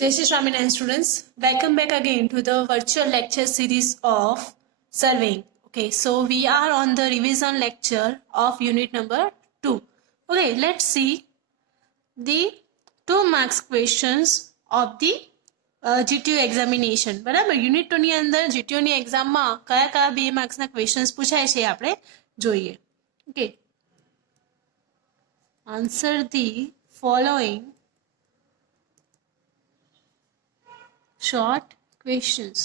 Jai Shri Swaminarayan students, welcome back again to the virtual lecture series of surveying. Okay, so we are on the revision lecture of unit number 2. Okay, let's see the 2 marks questions of the GTO examination. બરાબર unit 2 ની અંદર GTO ની એક્ઝામમાં કયા કયા 2 માર્ક્સના questions પૂછાય છે આપણે જોઈએ. Okay, answer the following short questions.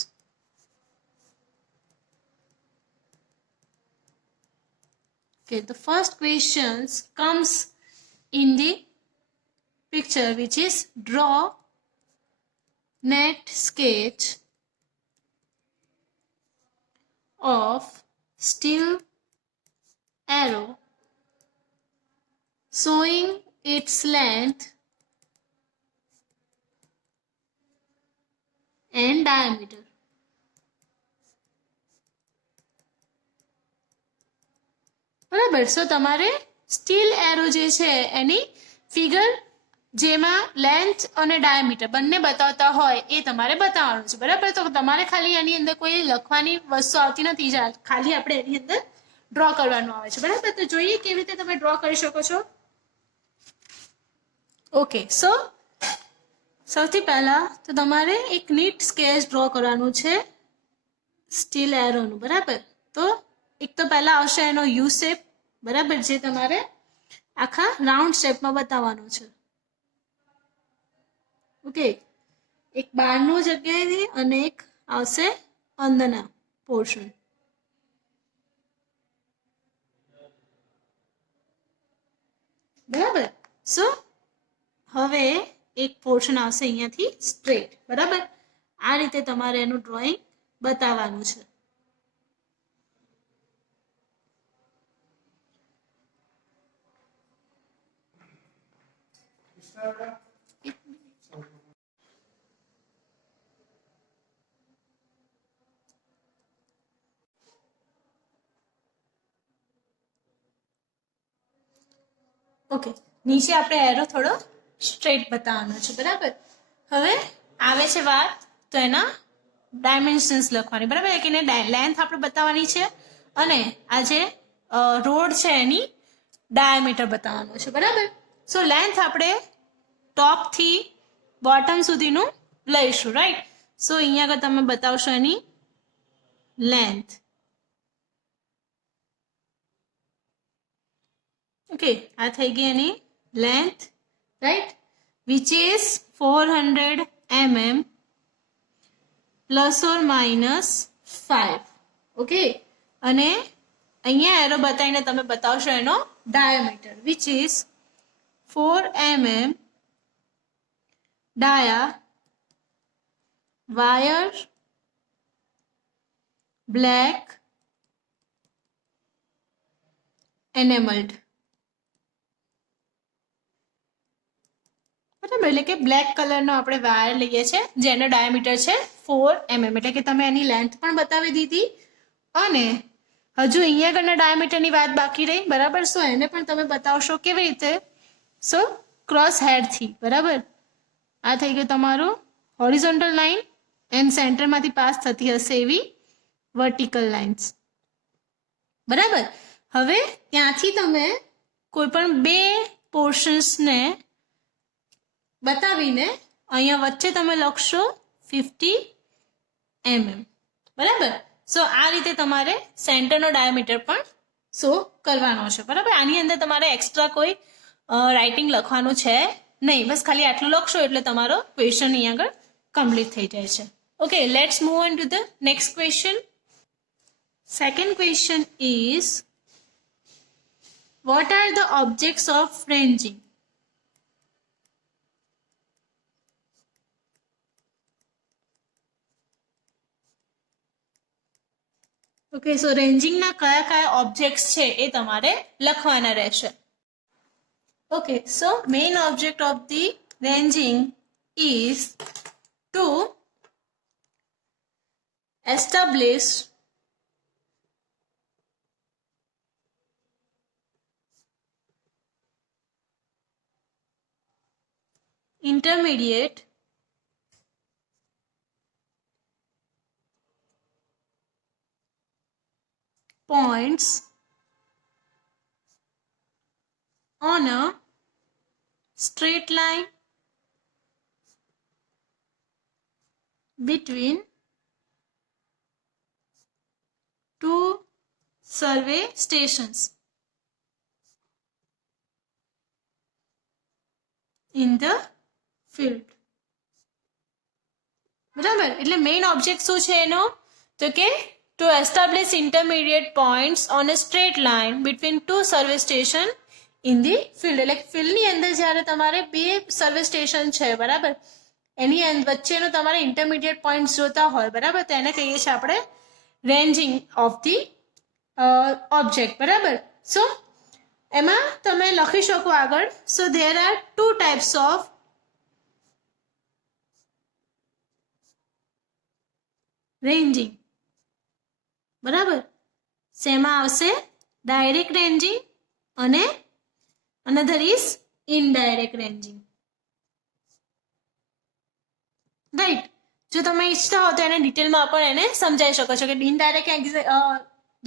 Okay, the first questions comes in the picture, which is draw net sketch of steel arrow showing its length and diameter. બરાબર. સો તમારે સ્ટીલ એરો જે છે એની ફિગર જેમાં length અને diameter બંને બતાવતા હોય એ તમારે બતાવવાનું છે. બરાબર. તો તમારે ખાલી એની અંદર કોઈ લખવાની વસ્તુ આવતી નથી, ખાલી આપણે એની અંદર ડ્રો કરવાનું આવે છે. બરાબર. તો જોઈએ કેવી રીતે તમે ડ્રો કરી શકો છો. ઓકે, સો સૌથી પહેલા તો તમારે એક નીટ સ્કેચ ડ્રો કરવાનું છે સ્ટીલ એરોનું. બરાબર. તો એક તો પહેલા આવશે એનો યુ શેપ. બરાબર, જે તમારે આખા રાઉન્ડ શેપમાં બતાવવાનો છે. ઓકે, એક બહારનું જગ્યાએથી અને એક આવશે અંદરના પોર્શન. બરાબર. સો હવે એક પોર્શન આવશે અહીંયાથી સ્ટ્રેટ. બરાબર, આ રીતે તમારે એનું ડ્રોઈંગ બતાવવાનું છે. ઓકે, નીચે આપણે એરો થોડો સ્ટ્રેટ બતાવવાનો છે. બરાબર. હવે આવે છે વાત તો એના ડાયમેન્શન્સ લખવાની. બરાબર, કે એને લેન્થ આપણે બતાવવાની છે અને આ જે રોડ છે એની ડાયામીટર બતાવવાનું છે. બરાબર. સો લેન્થ આપણે ટોપથી બોટમ સુધીનું લઈશું. રાઈટ. સો અહીંયા આગળ તમે બતાવશો એની લેન્થ. ઓકે, આ થઈ ગઈ એની length. Right, which is 400 mm ±5. Okay, અને અહીંયા એરો બતાવીને તમે બતાવશો એનો diameter, which is 4 mm dia wire black enameled. બરાબર, એટલે કે બ્લેક કલરનો આપણે વાયર લઈએ છીએ જેનો ડાયામીટર છે 4 mm. એટલે કે તમે એની લેન્થ પણ બતાવી દીધી અને હજુ અહીંયા આગળના ડાયામીટરની વાત બાકી રહી. બરાબર. સો એને પણ તમે બતાવશો કેવી રીતે? સો ક્રોસ હેડથી. બરાબર, આ થઈ ગયું તમારું હોરિઝોન્ટલ લાઈન એન્ડ સેન્ટરમાંથી પાસ થતી હશે એવી વર્ટિકલ લાઇન્સ. બરાબર. હવે ત્યાંથી તમે કોઈ પણ 2 પોર્શન્સને બતાવીને અહીંયા વચ્ચે તમે લખશો 50 mm. બરાબર. સો આ રીતે તમારે સેન્ટરનો ડાયામીટર પણ શો કરવાનો છે. બરાબર. આની અંદર તમારે એક્સ્ટ્રા કોઈ રાઇટિંગ લખવાનું છે નહીં, બસ ખાલી આટલું લખશો એટલે તમારો ક્વેશ્ચન અહીંયા આગળ કમ્પ્લીટ થઈ જાય છે. Okay, let's move on to the next question. Second question is what are the objects of ranging? Okay, so રેન્જિંગના કયા કયા ઓબ્જેક્ટ્સ છે એ તમારે લખવાના રહેશે. Okay, so main object of the ranging is to establish intermediate points on a straight line between two survey stations in the field. બરાબર, એટલે main object શું છે એનો? તો કે to establish intermediate points on a straight line between two survey station in the field. એટલે ફિલ્ડની અંદર જ્યારે તમારે બે સર્વે સ્ટેશન છે, બરાબર, એની વચ્ચેનો તમારે ઇન્ટરમીડિયેટ પોઈન્ટ્સ જોતા હોય, બરાબર, તો એને કહીએ છીએ આપણે રેન્જિંગ ઓફ ધી ઓબ્જેક્ટ. બરાબર, સો એમાં તમે લખી શકો આગળ. So there are two types of ranging. બરાબર, શેમાં આવશે? ડાયરેક્ટ રેન્જિંગ અને another is indirect ranging. Right, જો તમે ઈચ્છતા હો તો એને ડિટેલમાં પણ એને સમજાવી શકો છો કે ઇનડાયરેક્ટ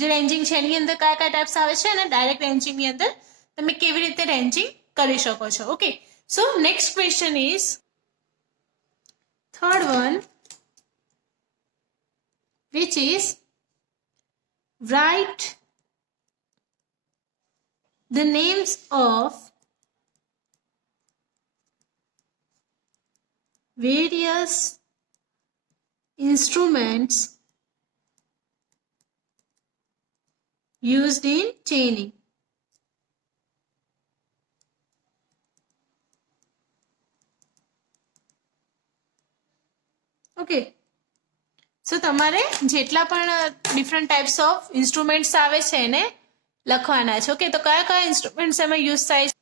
જે રેન્જિંગ છે એની અંદર કયા કયા ટાઈપ્સ આવે છે અને ડાયરેક્ટ રેન્જિંગની અંદર તમે કેવી રીતે રેન્જિંગ કરી શકો છો. Okay, so next question is third one, which is write the names of various instruments used in chaining. Okay, સો તમારે જેટલા પણ ડિફરન્ટ ટાઈપ્સ ઓફ ઇન્સ્ટ્રુમેન્ટ્સ આવે છે એને લખવાના છે. ઓકે, તો કયા કયા ઇન્સ્ટ્રુમેન્ટ્સ એમાં યુઝ થાય છે?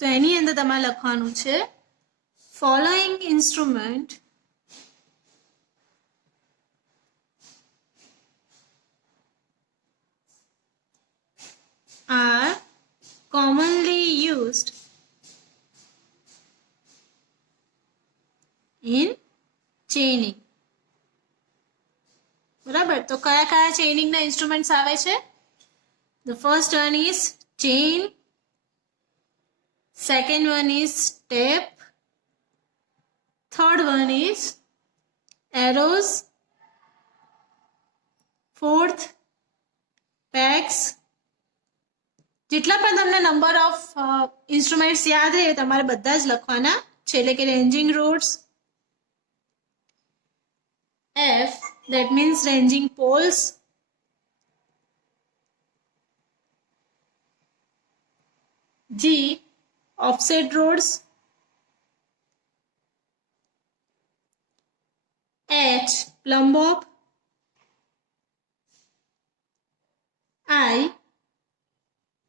તો એની અંદર તમારે લખવાનું છે following instrument are commonly used in chaining. બરાબર, તો કયા કયા ચેઇનિંગના ઇન્સ્ટ્રુમેન્ટ્સ આવે છે? The first one is chain, second one is tape, third one is arrows, fourth pegs. જેટલા પણ તમને નંબર ઓફ ઇન્સ્ટ્રુમેન્ટ્સ યાદ રહે તમારે બધા જ લખવાના છે, એટલે કે ranging rods. F, that means ranging poles. G, offset rods. H, plumb bob. I,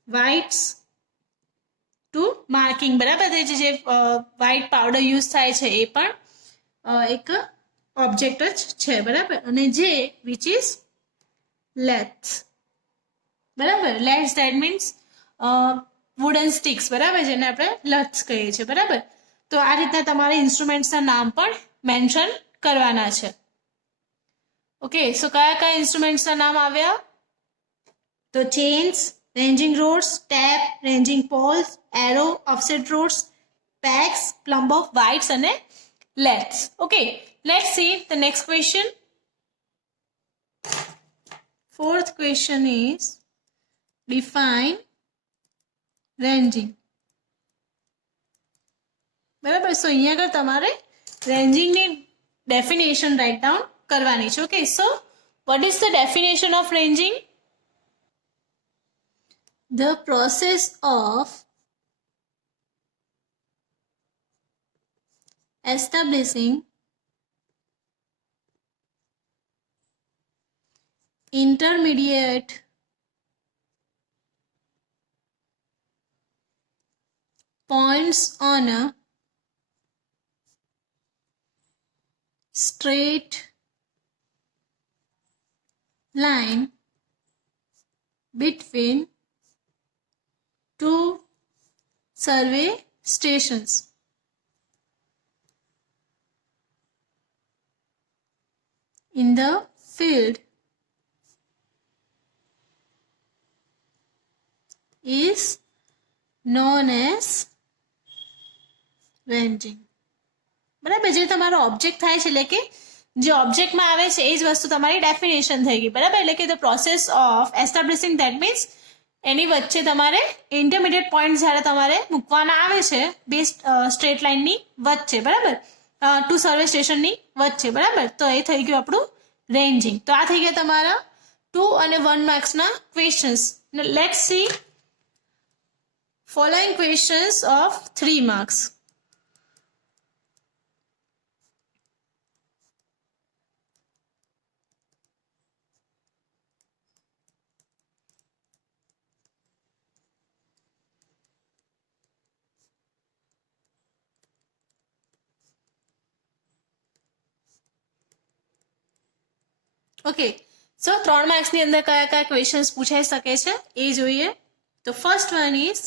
whites to marking. બરાબર, જે white powder use થાય છે એ પણ એક ઓબ્જેક્ટ જ છે. બરાબર, અને જે which is laths. બરાબર, laths that means wooden sticks. બરાબર, જેને આપણે લથ્સ કહીએ છીએ. બરાબર, તો આ રીતના તમારે ઇન્સ્ટ્રુમેન્ટ્સના નામ પણ મેન્શન કરવાના છે. ઓકે, સો કયા કયા ઇન્સ્ટ્રુમેન્ટ્સના નામ આવ્યા? તો chains, ranging rods, tape, ranging poles, arrow, offset rods, pegs, plumb of weights અને laths. Okay, let's see the next question. Fourth question is define ranging. બરાબર, સો અહીંયા આગળ તમારે રેન્જિંગની ડેફિનેશન રાઇટ ડાઉન કરવાની છે. Okay, so what is the definition of ranging? The process of establishing intermediate points on a straight line between two survey stations in the field is known as ranging. બરાબર, જે તમારો object થાય છે એટલે કે જે ઓબ્જેક્ટમાં આવે છે એ જ વસ્તુ તમારી ડેફિનેશન થઈ ગઈ. બરાબર, એટલે કે the process of establishing that means એની વચ્ચે તમારે ઇન્ટરમીડિયેટ પોઈન્ટ જ્યારે તમારે મૂકવાના આવે છે બે સ્ટ્રેટ લાઇનની વચ્ચે. બરાબર, ટુ સર્વે સ્ટેશનની વચ્ચે. બરાબર, તો એ થઈ ગયું આપણું રેન્જિંગ. તો આ થઈ ગયા તમારા 2 અને 1 માર્ક્સના questions. Let's see following questions of 3 marks. Okay, so 3 માર્ક્સની અંદર કયા કયા ક્વેશ્ચન્સ પૂછાઈ શકે છે એ જોઈએ. તો first one is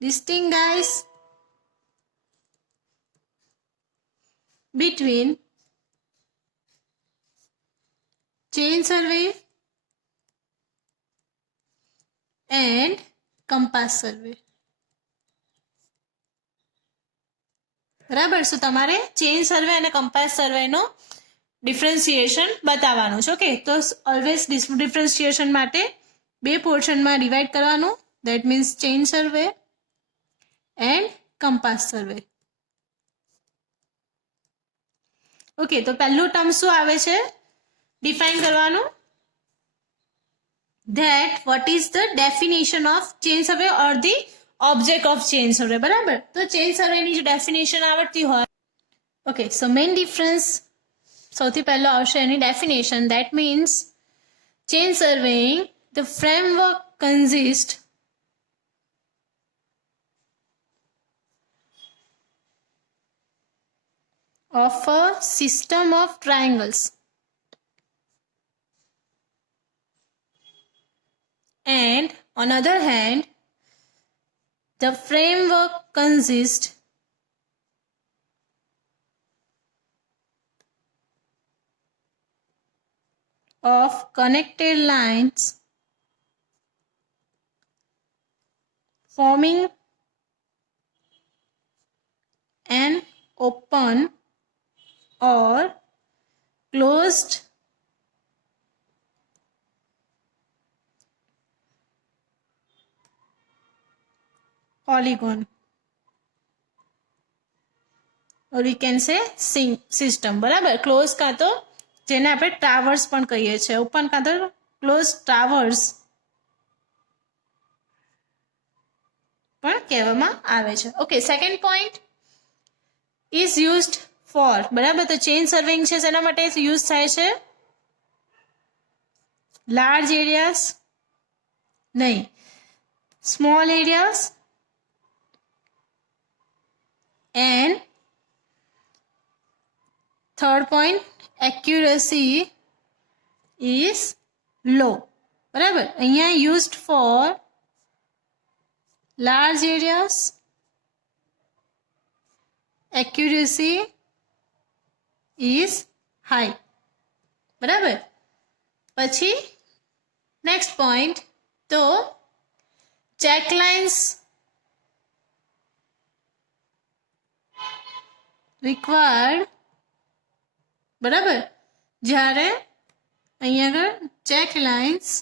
distinguish between chain survey and compass survey. બરાબર, સો તમારે ચેઇન સર્વે અને કમ્પાસ સર્વેનો ડિફરન્સિએશન બતાવવાનું છે. ઓકે, તો ઓલવેઝ ડિફરન્સિએશન માટે બે પોર્શનમાં ડિવાઈડ કરવાનું. That means chain survey and compass survey. Okay, તો પહેલું ટર્મ શું આવે છે ડિફાઇન કરવાનું. That what is the definition of chain survey or the object of chain survey. બરાબર, તો ચેઇન સર્વેની જે ડેફિનેશન આવડતી હોય. ઓકે, સો મેઇન ડિફરન્સ સૌથી પહેલો આવશે એની definition. That means chain surveying the framework consist of a system of triangles and on other hand the framework consists of connected lines forming an open or closed polygon or we can say system. બરાબર, close કાં તો જેને આપણે traverse પણ કહીએ છીએ, open કાં તો ક્લોઝ ટ્રાવર્સ પણ કહેવામાં આવે છે. Okay, second point is used four. બરાબર, તો ચેઇન સર્વેઇંગ છે એના માટે યુઝ થાય છે લાર્જ એરિયાઝ નહીં, small areas and third point accuracy is low. બરાબર, અહીંયા used for large areas, accuracy is high. બરાબર, પછી નેક્સ્ટ પોઈન્ટ તો ચેક લાઇન્સ રિક્વાયર્ડ. બરાબર, જ્યારે અહીંયા આગળ check lines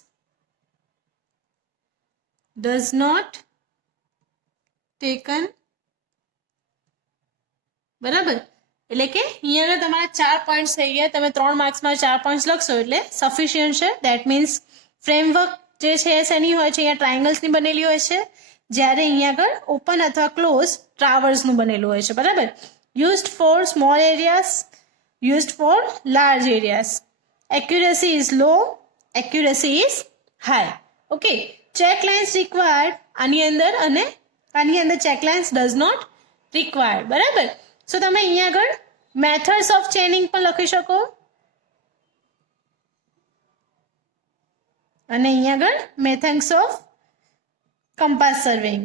does not taken. બરાબર, એટલે કે અહીંયા આગળ તમારા 4 પોઈન્ટ્સ થઈ ગયા. તમે 3 માર્ક્સમાં 4 પોઈન્ટ્સ લખશો એટલે સફિશિયન્ટ છે. દેટ મીન્સ ફ્રેમવર્ક જે છે શેની હોય છે, અહીંયા ટ્રાયંગલ્સની બનેલી હોય છે, જ્યારે અહીંયા આગળ ઓપન અથવા ક્લોઝ ટ્રાવર્સનું બનેલું હોય છે. બરાબર, used for small areas, used for large areas. Accuracy is low, accuracy is high. Okay, check lines required આની અંદર અને આની અંદર check lines does not required. બરાબર, સો તમે અહીંયા આગળ મેથડ્સ ઓફ ચેનિંગ પણ લખી શકો અને અહીંયા આગળ મેથડ્સ ઓફ કમ્પાસ સર્વેઇંગ.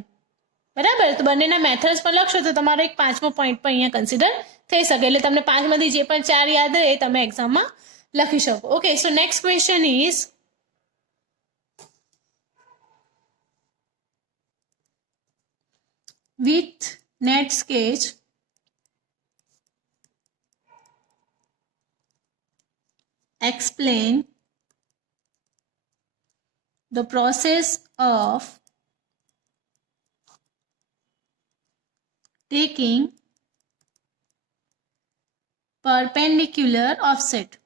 બરાબર, તો બંનેના મેથડ્સ પણ લખશો તો તમારો એક 5મો પોઈન્ટ પણ અહીંયા કન્સિડર થઈ શકે. એટલે તમને 5માંથી જે પણ 4 યાદ રહે એ તમે એક્ઝામમાં લખી શકો. Okay, so next question is with net sketch explain the process of taking perpendicular offset.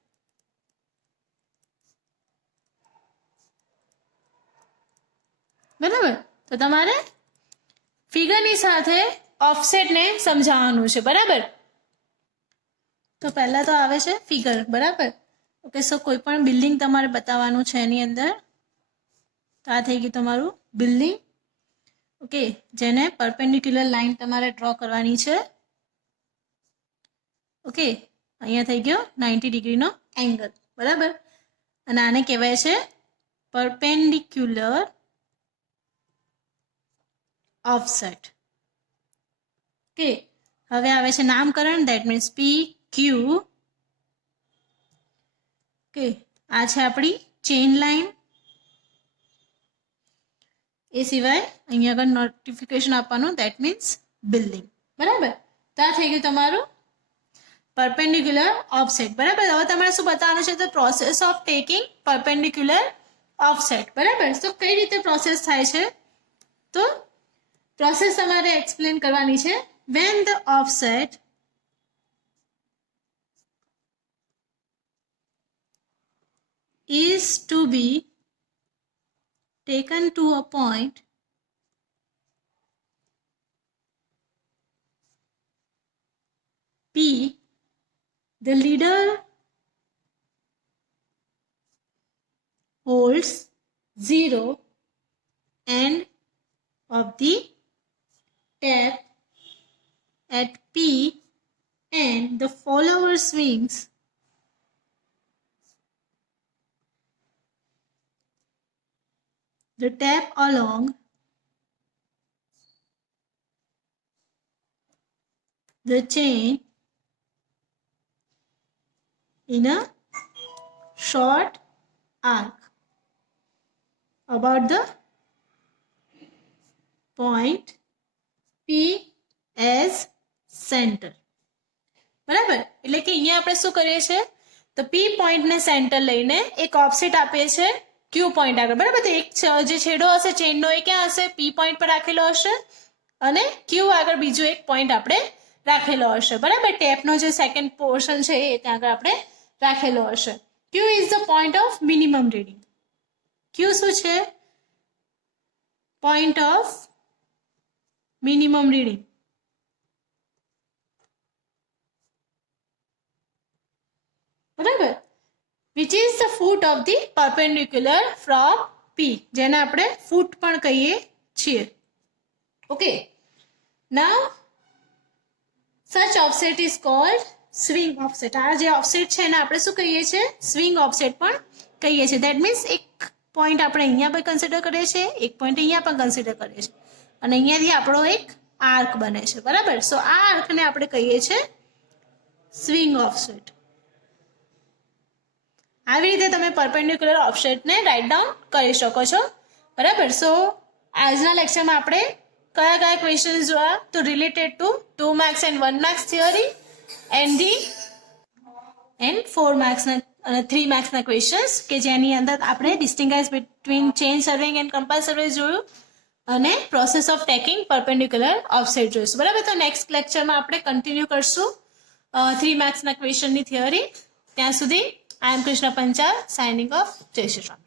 બરાબર, તો તમારે ફિગરની સાથે ઓફસેટને સમજાવવાનું છે. બરાબર, તો પહેલા તો આવે છે ફિગર. બરાબર, ઓકે. સો કોઈ પણ બિલ્ડિંગ તમારે બતાવવાનું છે એની અંદર. તો આ થઈ ગયું તમારું બિલ્ડિંગ. ઓકે, જેને પરપેન્ડિક્યુલર લાઈન તમારે ડ્રો કરવાની છે. ઓકે, અહીંયા થઈ ગયો 90 ડિગ્રીનો એંગલ. બરાબર, અને આને કહેવાય છે પરપેન્ડિક્યુલર ઓફસેટ. ઓકે, હવે આવે છે નામકરણ. That means P Q. Okay, આ છે આપણી ચેઇન લાઈન. એ સિવાય અહીંયા આગળ નોટિફિકેશન આપવાનું. That means building. બરાબર, તો આ થઈ ગયું તમારું પરપેન્ડિક્યુલર ઓફસેટ. બરાબર, હવે તમારે શું બતાવવાનું છે? તો process of taking perpendicular offset. બરાબર, તો કઈ રીતે પ્રોસેસ થાય છે? તો પ્રોસેસ તમારે એક્સપ્લેન કરવાની છે. when the offset is to be taken to a point P, the leader holds 0 end of the tap at P and the follower swings the tap along the chain in a short arc about the point P as center. બરાબર, એટલે કે અહીંયા આપણે શું કરીએ છીએ? તો P પોઈન્ટને સેન્ટર લઈને એક ઓફસેટ આપીએ છીએ Q પોઈન્ટ આગળ. બરાબર, તો એક જે છેડો હશે ચેઇનનો એ ક્યાં હશે? P પોઈન્ટ પર રાખેલો હશે અને Q આગળ બીજો એક પોઈન્ટ આપણે રાખેલો હશે. બરાબર, ટેપનો જે સેકન્ડ પોર્શન છે એ ત્યાં આગળ આપણે રાખેલો હશે. Q is the point of minimum reading. Q શું છે? Point of minimum reading. બરાબર, which is the foot of the perpendicular from P, જેને આપણે ફૂટ પણ કહીએ છીએ. Okay, now such offset is called swing offset. આ જે ઓફસેટ છે એને આપણે શું કહીએ છીએ? સ્વિંગ ઓફસેટ પણ કહીએ છીએ. ધેટ મીન્સ એક પોઈન્ટ આપણે અહીંયા પણ કન્સિડર કરીએ છીએ, એક પોઈન્ટ અહીંયા પણ કન્સિડર કરીએ છીએ અને અહીંયાથી આપણો એક આર્ક બને છે. બરાબર, સો આ આર્કને આપણે કહીએ છીએ સ્વિંગ ઓફસેટ. આવી રીતે તમે પરપેન્ડિક્યુલર ઓફસેટને રાઇટ ડાઉન કરી શકો છો. બરાબર, સો આજના લેક્ચરમાં આપણે કયા કયા ક્વેશ્ચન્સ જોયા? તો related to 2 marks and 1 marks theory and 4 માર્ક્સના અને 3 માર્ક્સના ક્વેશ્ચન્સ, કે જેની અંદર આપણે distinguish between chain serving and compass service જોયું અને process of taking perpendicular offset જોઈશું. બરાબર, તો નેક્સ્ટ લેક્ચરમાં આપણે કન્ટિન્યુ કરશું 3 માર્ક્સના ક્વેશ્ચનની થિયરી. ત્યાં સુધી I am Krishna Panchal signing off. Jai Shri Ram.